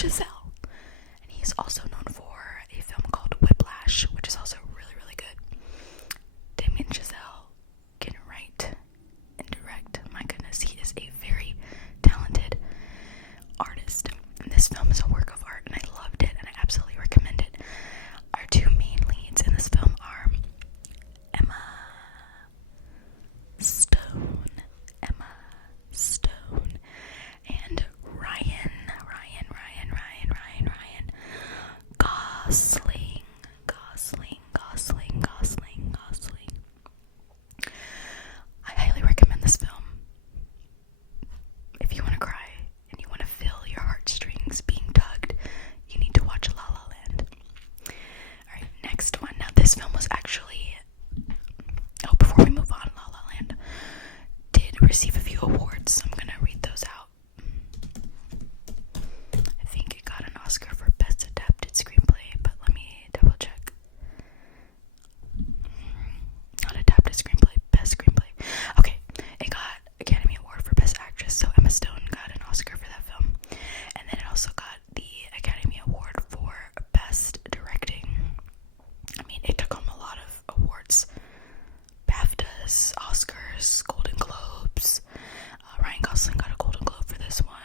Chazelle. And he's also known for a film called Whiplash, which is also really, really good. Damien Chazelle can write and direct. My goodness, he is a very talented artist. And this film is a work of art, and I loved it, and I absolutely recommend it. Our two main leads in this film are Emma Stone, and Ryan Gosling. I highly recommend this film. If you want to cry and you want to feel your heartstrings being tugged, you need to watch La La Land. Alright, next one. Now this film was actually, before we move on, La La Land did receive a few awards, so I'm gonna read those out. I think it got an Oscar for Best Adapted Screenplay, but let me double check. Not Adapted Screenplay, Best Screenplay. Okay, it got Academy Award for Best Actress, so Emma Stone got an Oscar for that film. And then it also got the Academy Award for Best Directing. I mean, it took home a lot of awards. BAFTAs, Oscars, Golden Globes. Ryan Gosling got a Golden Globe for this one.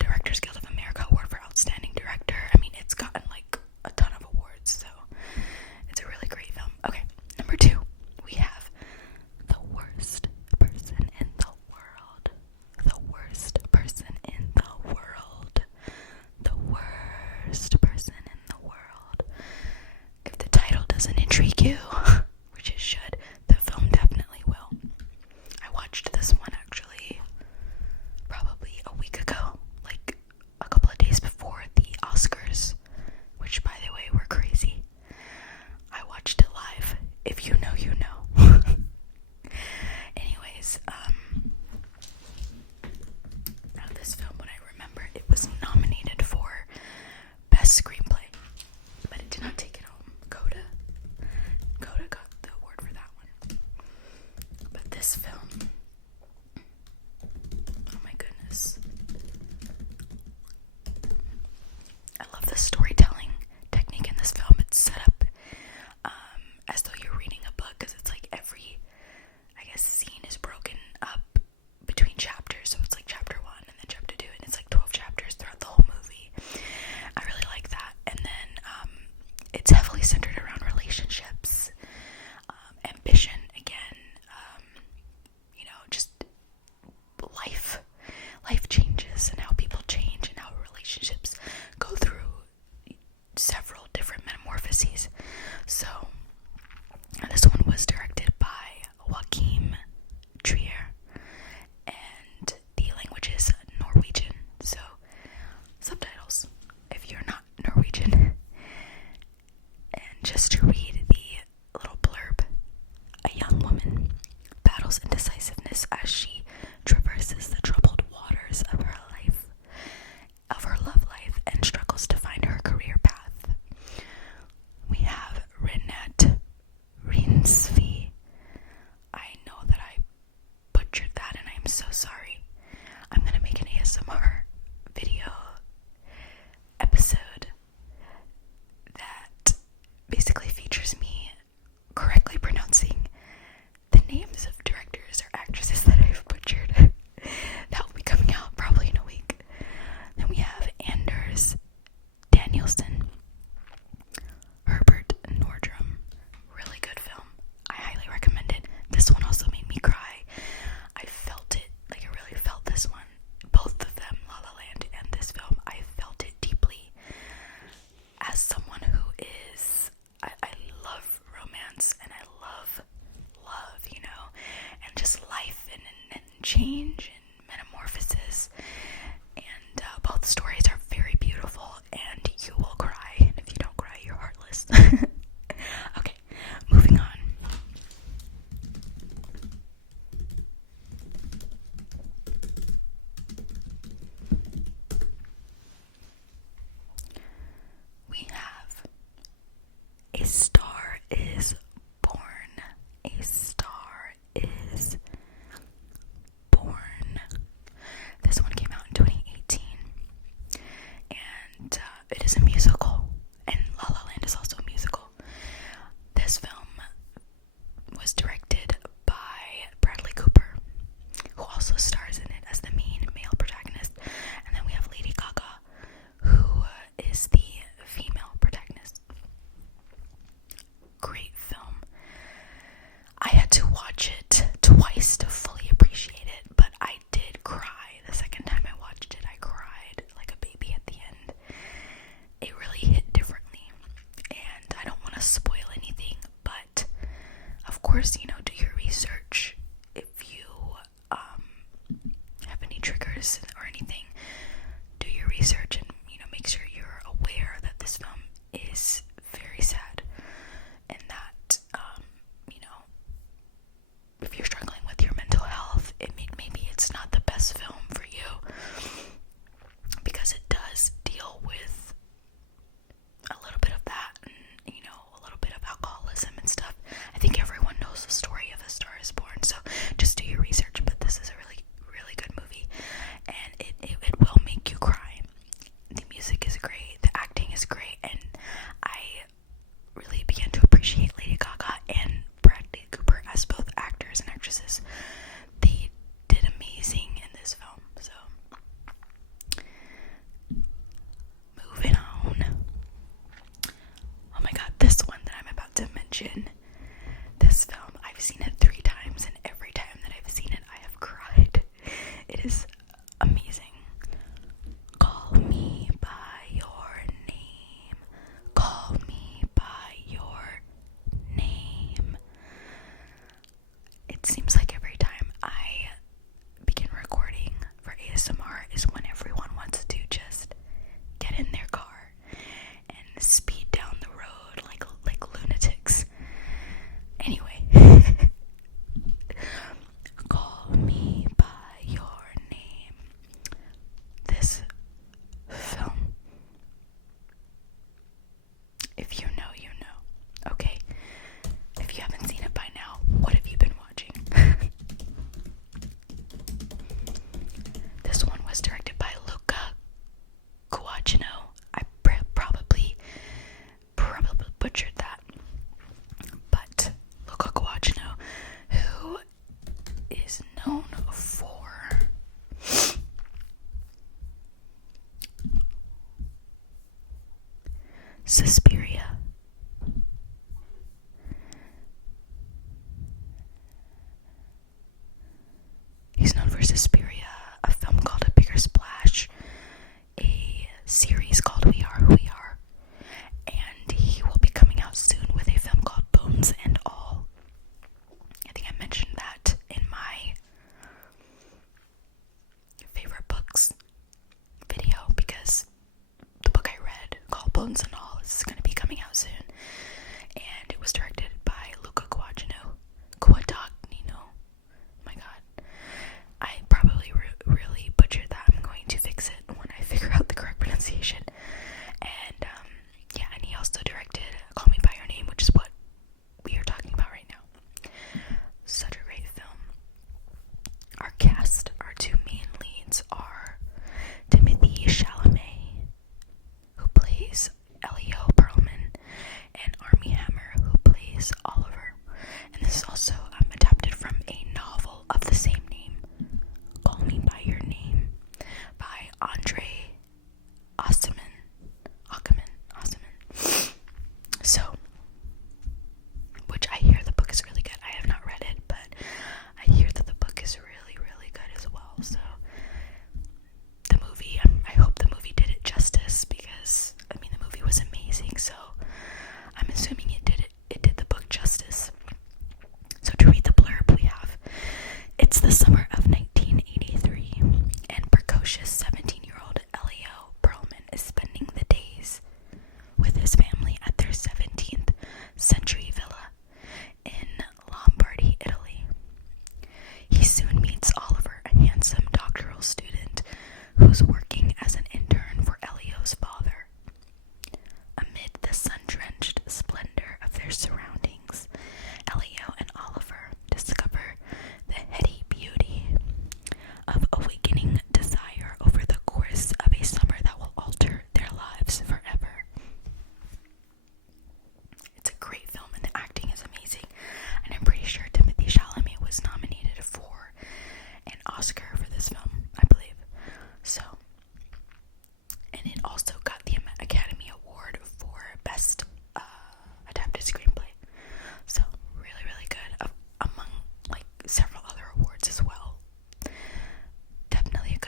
Directors Guild of America Award for Outstanding Director. I mean, it's gotten like a ton of awards, so it's a really great film. Okay, number 2, we have The Worst Person in the World. The Worst Person in the World. The Worst Person in the World. If the title doesn't intrigue you, which it should, the film definitely will. I watched this one actually probably a week ago, like a couple of days before the Oscars, which by the way were crazy. I watched it live. If you know, you know. Anyways, now this film, when I remember, it was nominated for Best Screenplay, but it did not take it home. Coda got the award for that one. But this film, oh my goodness. I love the storytelling technique in this film. It's set up as though you're reading a book, because it's like every, I guess, scene is broken up between chapters. So it's like chapter 1 and then chapter 2, and it's like 12 chapters throughout the whole movie. I really like that. And then it's heavily centered around relationships, ambition again, just life changes and how people change and how relationships go through several different metamorphoses. So this one was directed by Joachim Trier, and the language is Norwegian, so subtitles if you're not Norwegian. And just to read the little blurb: a young woman battles indecisiveness as she traverses the troubled waters of her love life, and struggles to find her career path. We have Renette Rinsvi. I know that I butchered that, and I am so sorry. I'm gonna make an ASMR video episode that basically features me correctly pronouncing the names of directors or actresses that I've butchered. That will be coming out probably in a week. Then we have Anders Danielson, Herbert Nordrum. Really good film. I highly recommend it. This one also made me cry. I felt it. Like, I really felt this one. Both of them, La La Land and this film, I felt it deeply. As someone who is, I love romance, and I love, and just life and change and metamorphosis. And both stories are very beautiful, and you will cry. And if you don't cry, you're heartless. Okay, moving on. We have A Star is Born. A Star is Born. spoilers or anything, do your research and, make sure you're aware that this film is very sad, and that, if you're struggling with your mental health, maybe it's not the best film for you, because it does deal with a little bit of that, and, a little bit of alcoholism and stuff. I think everyone knows the story of A Star Is Born, so just do your research. But this is a really, really good movie, and it will make you cry. The music is great, the acting is great, and I really began to appreciate Lady Gaga and Bradley Cooper as both actors and actresses. They did amazing in this film. So, moving on. Oh my god, this one that I'm about to mention. This film, I've seen it 3 times, and every time that I've seen it, I have cried. It is amazing. Call Me By Your Name. Call Me By Your Name. It seems like every time I begin recording for ASMR is when everyone wants to just get in their car and speed down the road like lunatics. Anyway, Call Me By Your Name. This film, if you know, you know. Okay, if you haven't seen it by now, what have you been watching? This one was directed by Luca Guadagnino. I probably butchered that, but Luca Guadagnino, who is known for Suspiria. He's known for Suspiria, a film called A Bigger Splash, a series called We Are Who We Are, and he will be coming out soon with a film called Bones and All. I think I mentioned that in my favorite books video, because the book I read called Bones and All is going to be coming out soon, and it was directed by Luca Guadagnino. My god, I probably really butchered that. I'm going to fix it when I figure out the correct pronunciation. And and he also directed Call Me By Your Name, which is what we are talking about right now. Such a great film. Our cast, our 2 main leads are Timothy Chalamet, who plays Elio Perlman, and Armie Hammer, who plays Oliver. And this is also adapted from a novel of the same name, Call Me By Your Name, by Andre Osman. So, which I hear the book is really good. I have not read it, but I hear that the book is really, really good as well. So, the movie, I hope the movie did it justice, because, the movie was amazing, so I'm assuming it did the book justice. So to read the blurb we have, it's the summer of 1983, and precocious 17-year-old Elio Perlman is spending the days with his family at their 17th century villa in Lombardy, Italy. He soon meets Oliver, a handsome doctoral student who's working as an intern for Elio's father. Amid the sun-drenched splendor of their surroundings, Elio and Oliver discover the heady beauty of awakening desire over the course of a summer that will alter their lives forever. It's a great film, and the acting is amazing, and I'm pretty sure Timothy Chalamet was nominated for an Oscar for this film, I believe. So, and it also got the Academy Award for Best Adapted Screenplay. So, really, really good, among several other awards as well. Definitely a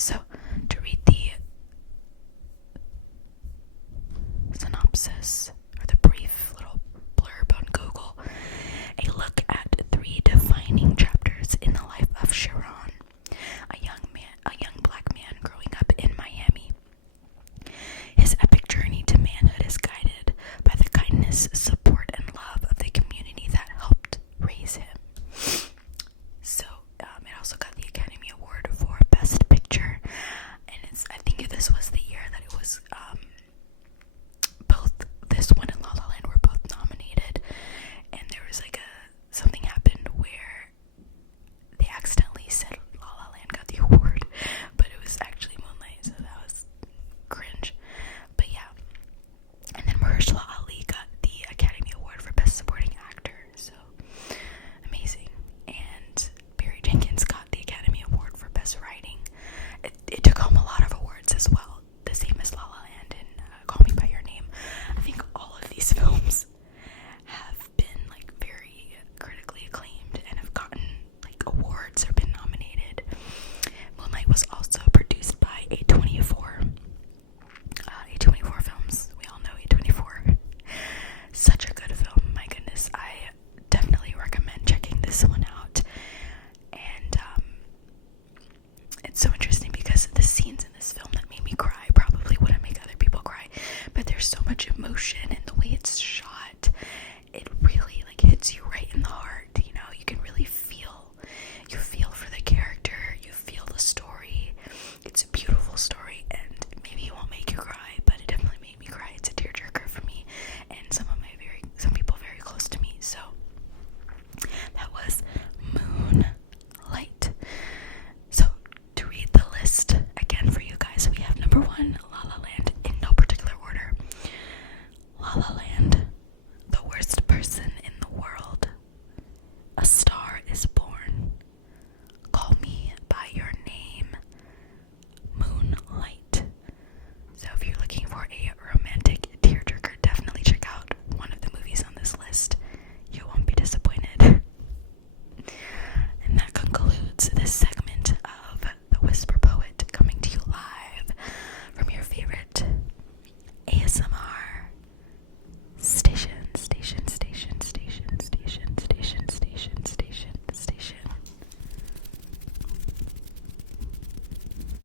So, to read the synopsis, or the brief little blurb on Google, a look at 3 defining chapters in the life of Sharon, a young black man growing up in Miami. His epic journey to manhood is guided by the kindness, support, and love of the community that helped raise him. So, it also got the Academy Award for Best Picture, and I think this was the year that it was, both this one and La La Land were both nominated, and there was something happened where they accidentally said La La Land got the award, but it was actually Moonlight, so that was cringe. But yeah, and then Mahershala Ali got the Academy Award for Best Supporting Actor, so amazing. And Barry Jenkins got the Academy Award for Best Writing. It took home a lot of